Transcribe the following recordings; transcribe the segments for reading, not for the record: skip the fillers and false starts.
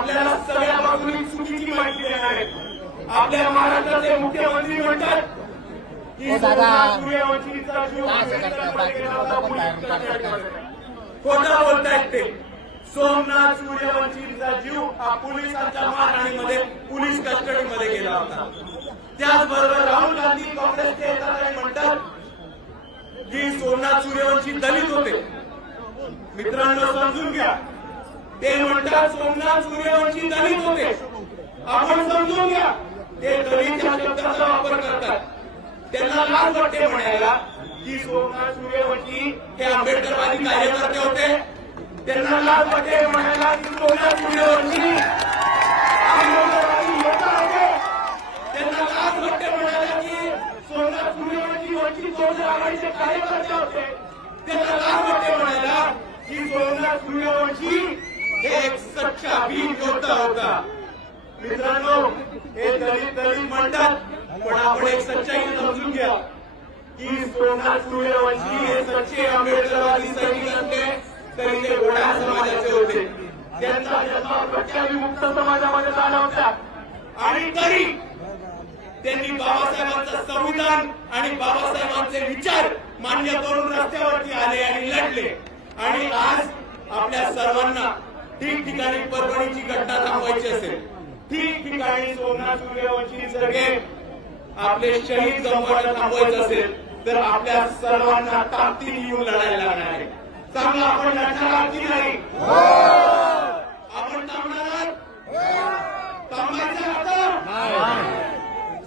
आपल्याला सगळ्या बाजूनी चुकीची माहिती देणार आहेत। आपल्या महाराष्ट्राचे मुख्यमंत्री म्हणतात की सूर्यवंशीचा जीव खोटा बोलतायत ते। सोमनाथ सूर्यवंशीचा जीव हा पोलिसांच्या मारहाणीमध्ये पोलीस कस्टडीमध्ये गेला होता। त्याचबरोबर राहुल गांधी काँग्रेसचे म्हणतात की सोमनाथ सूर्यवंशी दलित होते। मित्रांनो समजून घ्या, ते म्हणतात सोमनाथ सूर्यवंशी दलित होते। आपण समजून घ्या, ते दलित या शब्दाचा वापर करतात। त्यांना लाज वाटते म्हणायला की सोमनाथ सूर्यवंशी हे आंबेडकरवादी कार्यकर्ते होते। त्यांना लाज वाटते म्हणायला की सोमनाथ सूर्यवंशी आंबेडकरवादी नेता होते। त्यांना लाज वाटते म्हणायला की सोमनाथ सूर्यवंशी वंचित बहुजन आघाडीचे कार्यकर्ते होते। त्यांना लाज वाटते म्हणायला की सोमनाथ सूर्यवंशी हे एक सच्चा वीर योद्धा होता। मित्रांनो, हे दलित म्हणतात, पण आपण एक सच्चाई समजून घ्या की सोमनाथ सूर्यवंशी हे सच्चे आंबेडकरवादी सैनिक असते तरी ते घोडा समाजाचे होते। त्यांचा जन्म प्रत्याविमुक्त समाजामध्ये झाला होता आणि तरी त्यांनी बाबासाहेबांचं संविधान आणि बाबासाहेबांचे विचार मान्य करून रस्त्यावरती आले आणि लढले। आणि आज आपल्या सर्वांना ठिकठिकाणी परभणीची घटना थांबवायची असेल, ठिकठिकाणी सोमनाथ सूर्यवंशी सारखे आपले शहीद गमवायला थांबवायचं असेल तर आपल्या सर्वांना ताकदीने येऊन लढायला लागणार आहे। सांगा, आपण लढणार की नाही? आपण थांबणार? थांबायचं आता?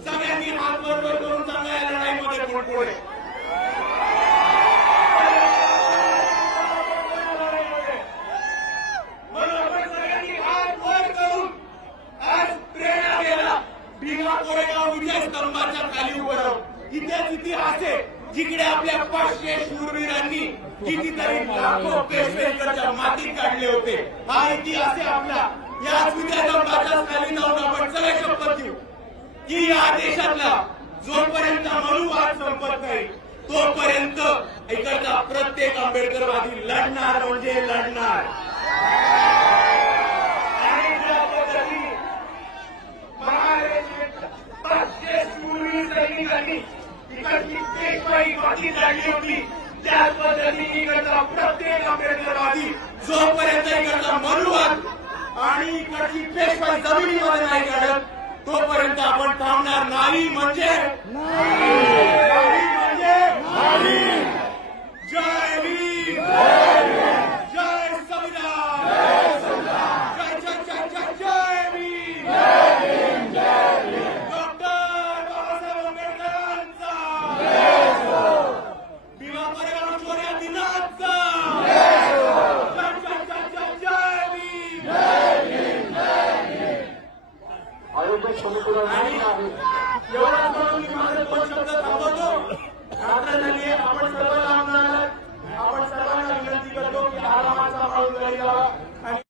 सगळ्यांनी हात बरोबर करून सांगा, या लढाईमध्ये कोण कोण आहे? विजय स्तंभाच्या खाली उभं राहून इतिहास इतिहास आहे, जिकडे आपल्या 500 शूरवीरांनी कितीतरी लाखो पेशवेच्या मातीत काढले होते। हा इतिहास आहे आपला। या विजय स्तंभाच्या खाली जाऊन आपण सगळे शपथ घेऊ की या देशातला जोपर्यंत मनुवाद संपत नाही तोपर्यंत इकडचा प्रत्येक आंबेडकरवादी लढणार म्हणजे लढणार। इकडची पेशवाई बाकी झाली होती, त्याच पद्धतीने इकडचा प्रत्येक आंबेडकरवादी जोपर्यंत इकडचा मनुवाद आणि इकडची पेशवाई जमिनीमध्ये नाही काढत तोपर्यंत आपण थांबणार नाही म्हणजे जय भीम, जय संविधान, जय जय जय जय जय भीम, डॉक्टर बाबासाहेब आंबेडकरांचा, भीमा कोरेगाव चोऱ्या दिनाचा, जय जय जय जय भीम। आणि एवढा म्हणून मी माझे 2 शब्द थांबवतो। रात्र झाली आहे, आपण सर्व लांब जाणार, आपण सर्वांना विनंती करतो की आरामाचा पाऊल जायला